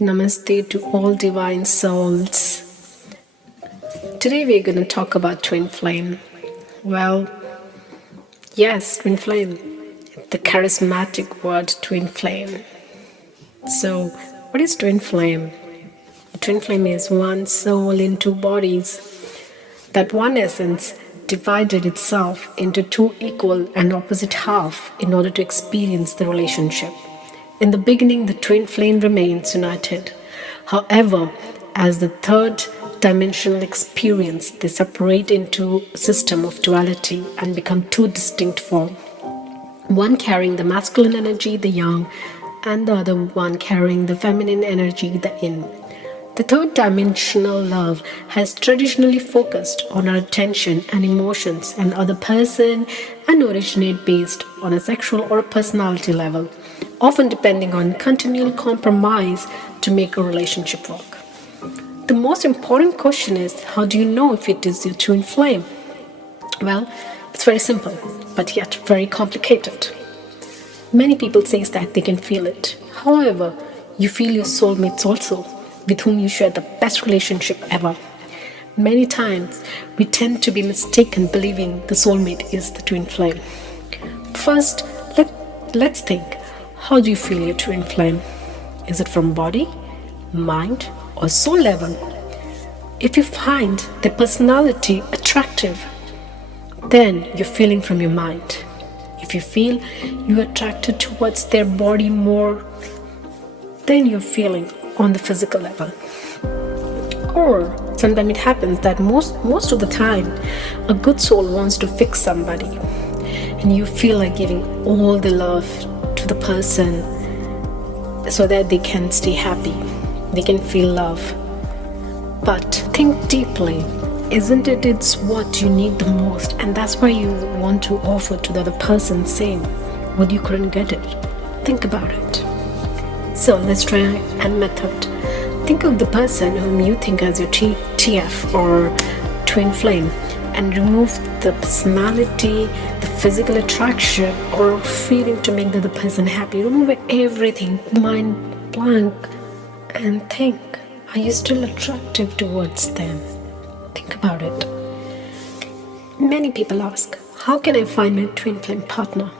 Namaste to all divine souls. Today we're going to talk about twin flame. Well, yes, twin flame. The charismatic word twin flame. So, what is twin flame? Twin flame is one soul in two bodies. That one essence divided itself into two equal and opposite halves in order to experience the relationship. In the beginning, the twin flame remains united. However, as the third dimensional experience, they separate into a system of duality and become two distinct forms. One carrying the masculine energy, the yang, and the other one carrying the feminine energy, the yin. The third dimensional love has traditionally focused on our attention and emotions and other person and originate based on a sexual or a personality level, often depending on continual compromise to make a relationship work. The most important question is, how do you know if it is your twin flame? Well, it's very simple, but yet very complicated. Many people say that they can feel it. However, you feel your soulmates also, with whom you share the best relationship ever. Many times, we tend to be mistaken believing the soulmate is the twin flame. First, let's think, how do you feel your twin flame? Is it from body, mind, or soul level? If you find their personality attractive, then you're feeling from your mind. If you feel you're attracted towards their body more, then you're feeling on the physical level. Or sometimes it happens that most of the time a good soul wants to fix somebody and you feel like giving all the love to the person so that they can stay happy, they can feel love. But think deeply, isn't it's what you need the most, and that's why you want to offer to the other person same what you couldn't get it. Think about it. So let's try a method. Think of the person whom you think as your TF or twin flame and remove the personality, the physical attraction or feeling to make the other person happy. Remove everything, mind blank, and think, are you still attractive towards them? Think about it. Many people ask, how can I find my twin flame partner?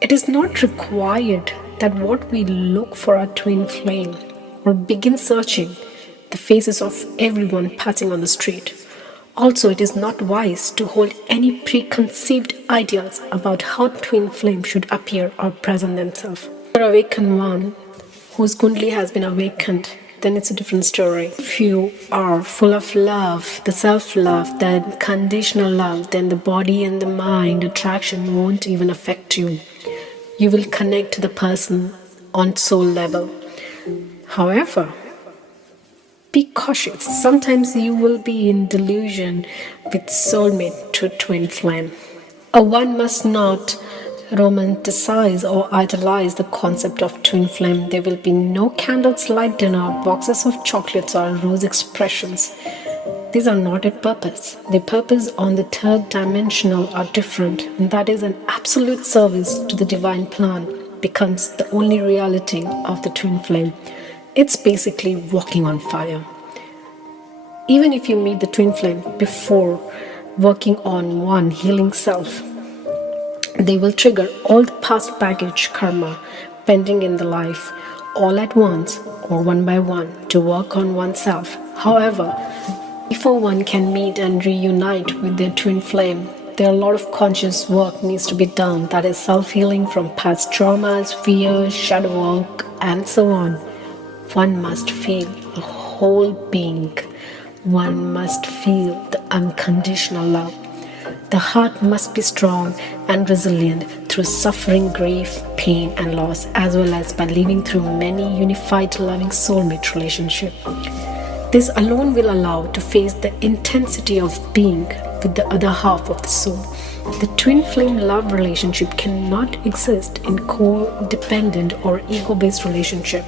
It is not required that what we look for our twin flame or begin searching the faces of everyone passing on the street. Also, it is not wise to hold any preconceived ideas about how twin flame should appear or present themselves. For awakened one whose kundali has been awakened, then it's a different story. If you are full of love, the self-love, the unconditional love, then the body and the mind attraction won't even affect you. You will connect to the person on soul level. However, be cautious. Sometimes you will be in delusion with soulmate to twin flame. One must not romanticize or idolize the concept of twin flame. There will be no candles light dinner, boxes of chocolates or rose expressions. These are not at purpose. The purpose on the third dimensional are different, and that is an absolute service to the divine plan becomes the only reality of the twin flame. It's basically walking on fire. Even if you meet the twin flame before working on one healing self, they will trigger all the past baggage karma pending in the life all at once or one by one to work on oneself. However, before one can meet and reunite with their twin flame, there are a lot of conscious work needs to be done, that is self-healing from past traumas, fears, shadow work, and so on. One must feel a whole being. One must feel the unconditional love. The heart must be strong and resilient through suffering, grief, pain, and loss, as well as by living through many unified loving soulmate relationships. This alone will allow to face the intensity of being with the other half of the soul. The twin flame love relationship cannot exist in codependent or ego-based relationship.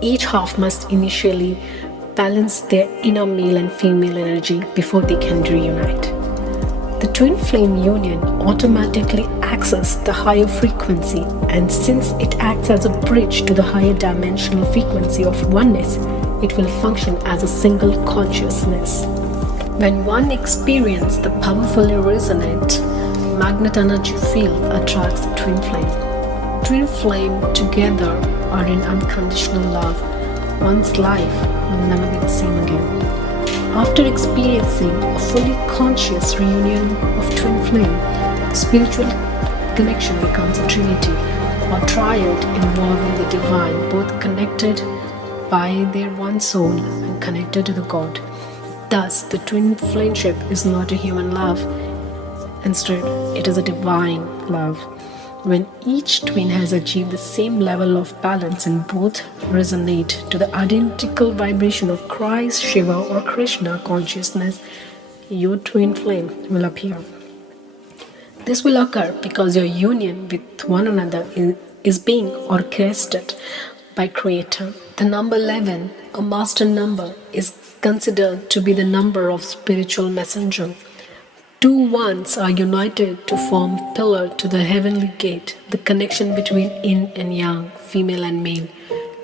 Each half must initially balance their inner male and female energy before they can reunite. The twin flame union automatically accesses the higher frequency, and since it acts as a bridge to the higher dimensional frequency of oneness, it will function as a single consciousness. When one experiences the powerfully resonant magnet energy field attracts the twin flame. Twin flame together are in unconditional love. One's life will never be the same again. After experiencing a fully conscious reunion of twin flame, spiritual connection becomes a trinity or triad involving the divine, both connected by their one soul and connected to the God. Thus, the twin flameship is not a human love. Instead, it is a divine love. When each twin has achieved the same level of balance and both resonate to the identical vibration of Christ, Shiva, or Krishna consciousness, your twin flame will appear. This will occur because your union with one another is being orchestrated by Creator. The number 11, a master number, is considered to be the number of spiritual messenger. Two ones are united to form pillar to the heavenly gate, the connection between yin and yang, female and male.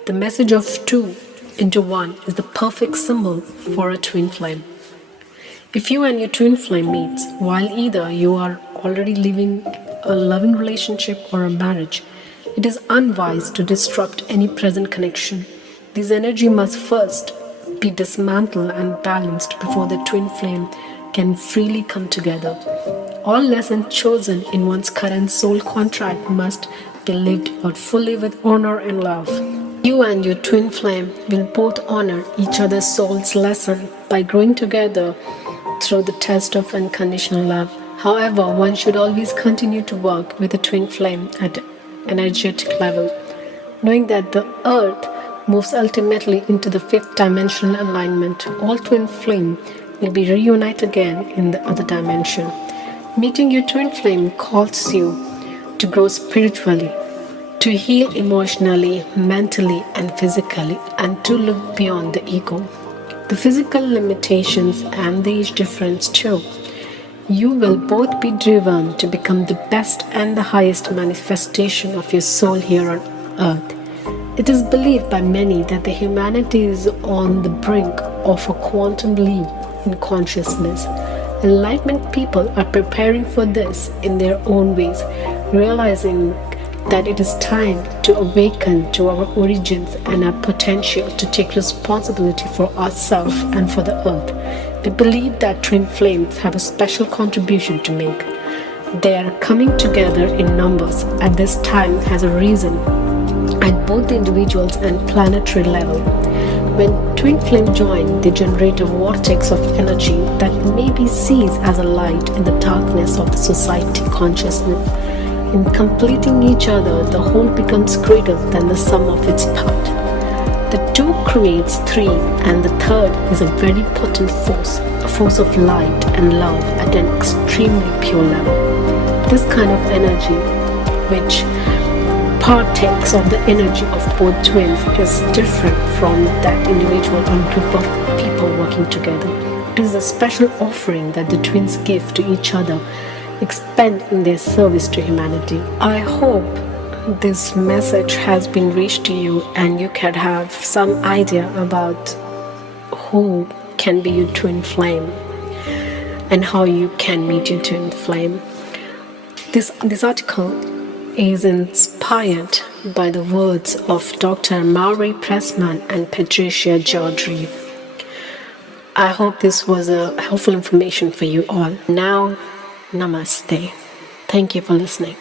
The message of two into one is the perfect symbol for a twin flame. If you and your twin flame meet, while either you are already living a loving relationship or a marriage, it is unwise to disrupt any present connection. This energy must first be dismantled and balanced before the twin flame can freely come together. All lessons chosen in one's current soul contract must be lived out fully with honor and love. You and your twin flame will both honor each other's soul's lesson by growing together through the test of unconditional love. However, one should always continue to work with a twin flame at energetic level, knowing that the earth moves ultimately into the fifth dimensional alignment. All twin flame will be reunited again in the other dimension. Meeting your twin flame calls you to grow spiritually, to heal emotionally, mentally, and physically, and to look beyond the ego, the physical limitations, and the age difference too. You will both be driven to become the best and the highest manifestation of your soul here on earth. It is believed by many that the humanity is on the brink of a quantum leap in consciousness. Enlightenment people are preparing for this in their own ways, realizing that it is time to awaken to our origins and our potential to take responsibility for ourselves and for the earth. We believe that twin flames have a special contribution to make. They are coming together in numbers at this time has a reason at both the individuals and planetary level. When twin flames join, they generate a vortex of energy that may be seen as a light in the darkness of the society consciousness. In completing each other, the whole becomes greater than the sum of its parts. The two creates three, and the third is a very potent force, a force of light and love at an extremely pure level. This kind of energy, which partakes of the energy of both twins, is different from that individual or group of people working together. It is a special offering that the twins give to each other, expend in their service to humanity. I hope this message has been reached to you and you can have some idea about who can be your twin flame and how you can meet your twin flame. This article is inspired by the words of Dr. Maury Pressman and Patricia Georgi. I hope this was a helpful information for you all. Now, namaste. Thank you for listening.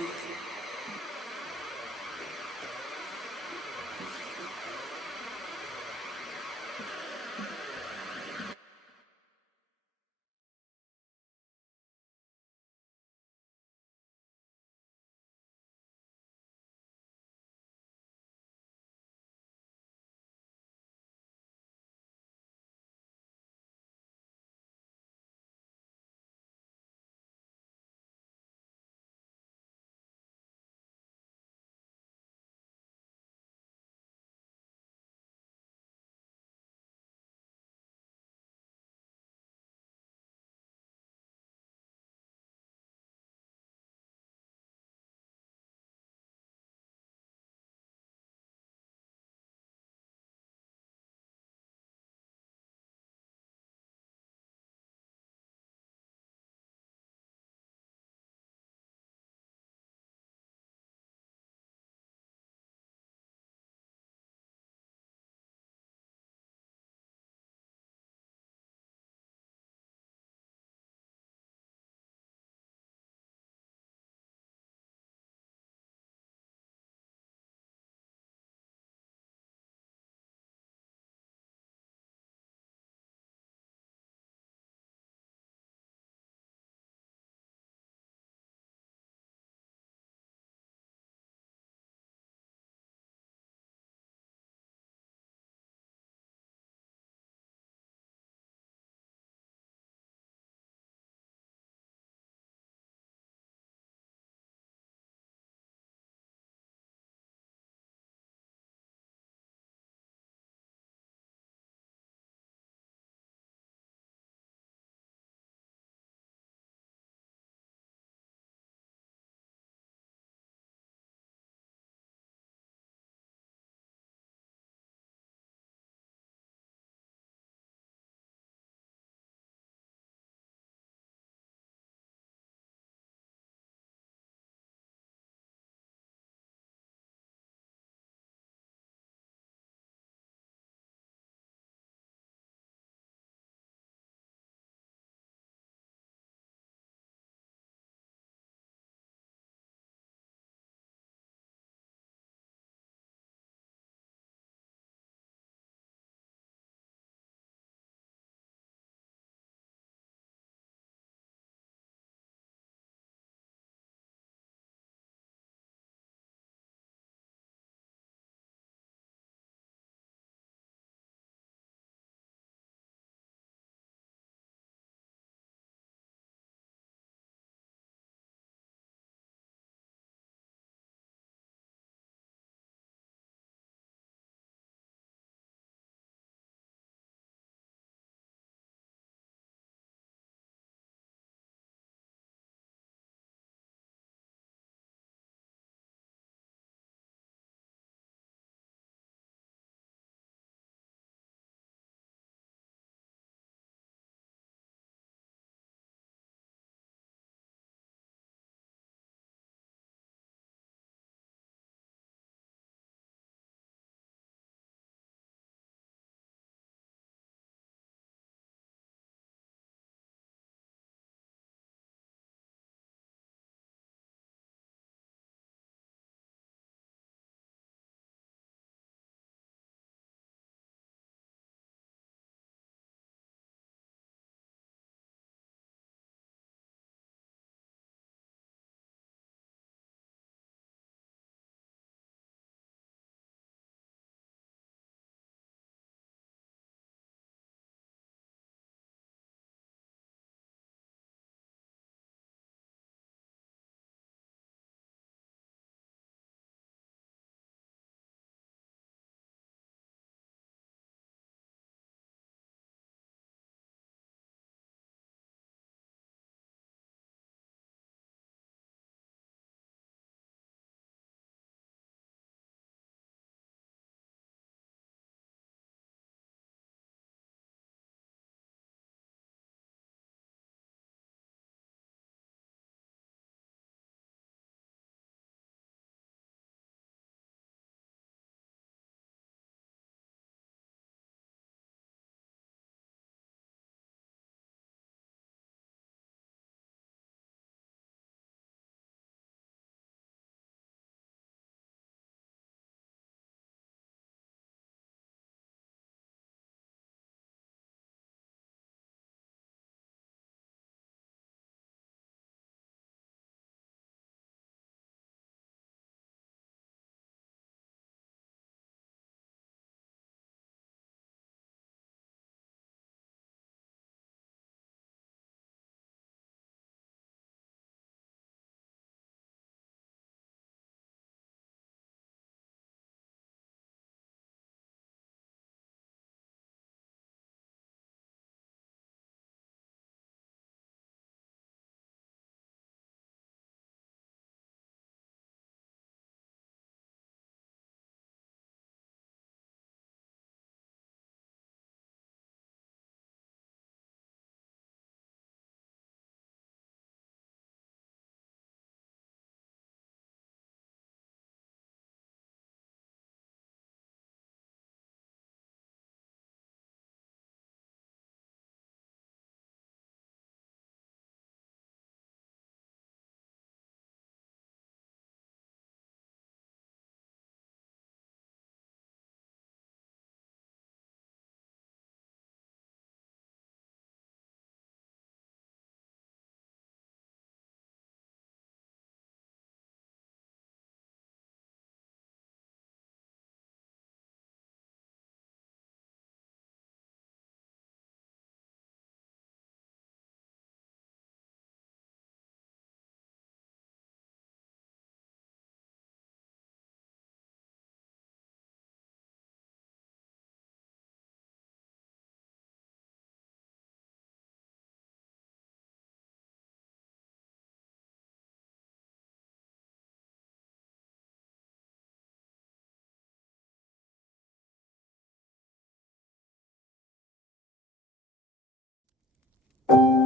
you.